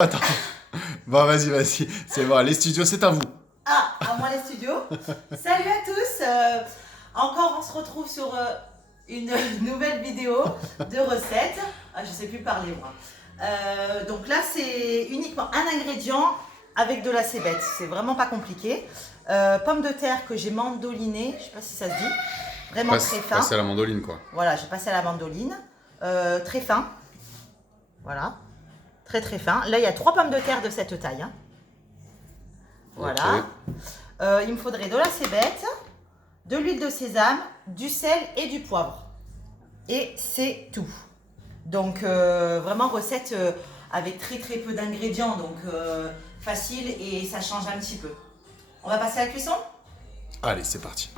Attends. Bon, vas-y. C'est bon, les studios, c'est à vous. Ah, à moi les studios. Salut à tous. Encore, on se retrouve sur une nouvelle vidéo de recettes. Ah, je sais plus parler moi. Donc là, c'est uniquement un ingrédient avec de la cébette. C'est vraiment pas compliqué. Pommes de terre que j'ai mandolinées. Je sais pas si ça se dit. Vraiment très fin. Passer à la mandoline, quoi. Voilà, j'ai passé à la mandoline. Très fin. Voilà. Très fin. Là, il y a 3 pommes de terre de cette taille. Hein. Voilà. Okay. Il me faudrait de la cébette, de l'huile de sésame, du sel et du poivre. Et c'est tout. Donc, vraiment recette avec très peu d'ingrédients. Donc, facile et ça change un petit peu. On va passer à la cuisson? Allez, c'est parti.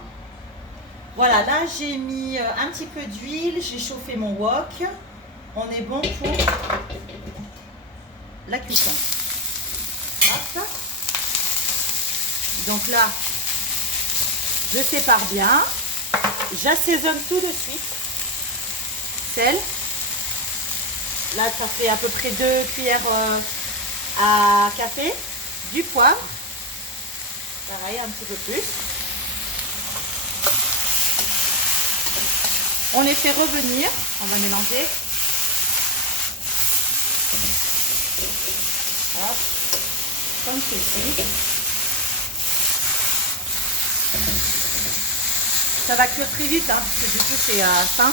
Voilà, là, j'ai mis un petit peu d'huile. J'ai chauffé mon wok. On est bon pour la cuisson. Hop. Donc là, je sépare bien. J'assaisonne tout de suite. Sel. Là, ça fait à peu près 2 cuillères à café. Du poivre. Pareil, un petit peu plus. On les fait revenir. On va mélanger. Hop. Comme ceci. Ça va cuire très vite, hein, parce que du coup c'est fin.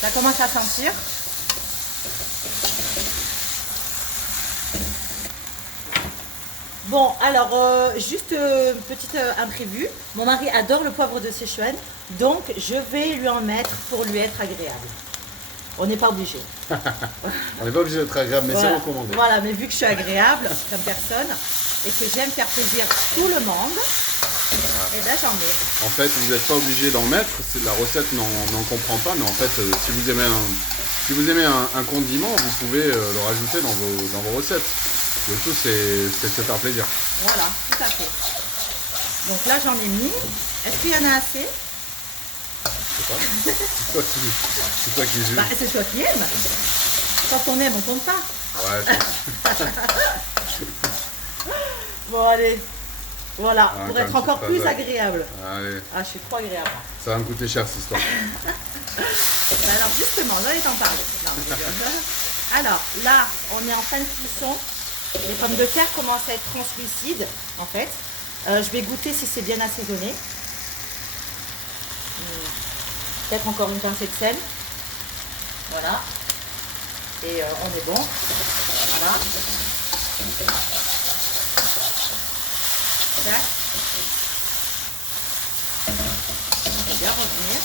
Ça commence à sentir. Bon, alors, juste petite imprévue. Mon mari adore le poivre de Sichuan, donc je vais lui en mettre pour lui être agréable. On n'est pas obligé. On n'est pas obligé d'être agréable, mais voilà. C'est recommandé. Voilà, mais vu que je suis agréable comme personne et que j'aime faire plaisir tout le monde, et ben j'en mets. En fait, vous n'êtes pas obligé d'en mettre, la recette n'en comprend pas, mais en fait, si vous aimez un condiment, vous pouvez le rajouter dans vos recettes. Le tout, c'est de se faire plaisir. Voilà, tout à fait. Donc là, j'en ai mis. Est-ce qu'il y en a assez? Je sais pas. C'est toi qui juge. Bah, c'est toi qui aimes. Quand on aime, on compte pas. Ouais. Bon, allez. Voilà, Ah, pour être encore plus belle. agréable. Allez. Ah, je suis trop agréable. Ça va me coûter cher, cette histoire. Bah alors, justement, j'allais t'en parler. Non, je rigole. Alors, là, on est en fin de cuisson. Les pommes de terre commencent à être translucides, en fait. Je vais goûter si c'est bien assaisonné. Peut-être encore une pincée de sel. Voilà. Et on est bon. Voilà. Tac. Je vais bien revenir.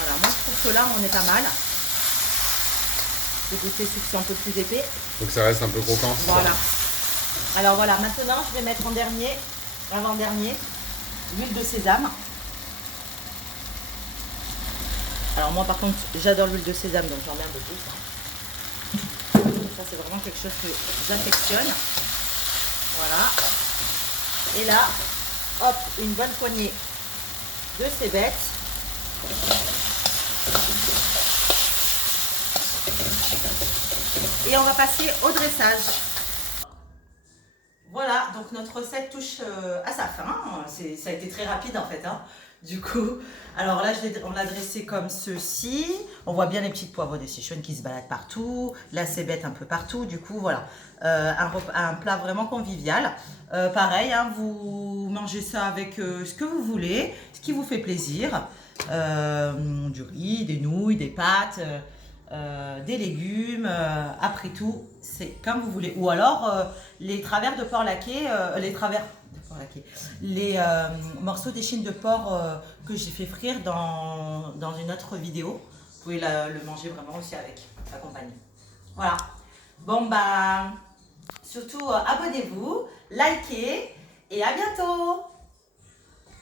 Voilà, moi je trouve que là on est pas mal. Je vais goûter ceux qui sont un peu plus épais. Faut que ça reste un peu croquant. Voilà. Alors voilà, maintenant je vais mettre en dernier, avant-dernier, l'huile de sésame. Alors moi par contre j'adore l'huile de sésame, donc j'en mets un peu plus. Hein. Ça c'est vraiment quelque chose que j'affectionne. Voilà. Et là, hop, une bonne poignée de cébette. Et on va passer au dressage. Voilà, donc notre recette touche à sa fin. Ça a été très rapide en fait. Hein. Du coup, alors là, on l'a dressé comme ceci. On voit bien les petites poivres des Sichuan qui se baladent partout, la cébette un peu partout. Du coup, voilà, un plat vraiment convivial. Pareil, hein, vous mangez ça avec ce que vous voulez, ce qui vous fait plaisir. Du riz, des nouilles, des pâtes. Des légumes, après tout, c'est comme vous voulez. Ou alors les travers de porc laqué, les morceaux d'échine de porc que j'ai fait frire dans une autre vidéo. Vous pouvez le manger vraiment aussi avec, accompagné. Voilà. Bon bah, surtout abonnez-vous, likez et à bientôt.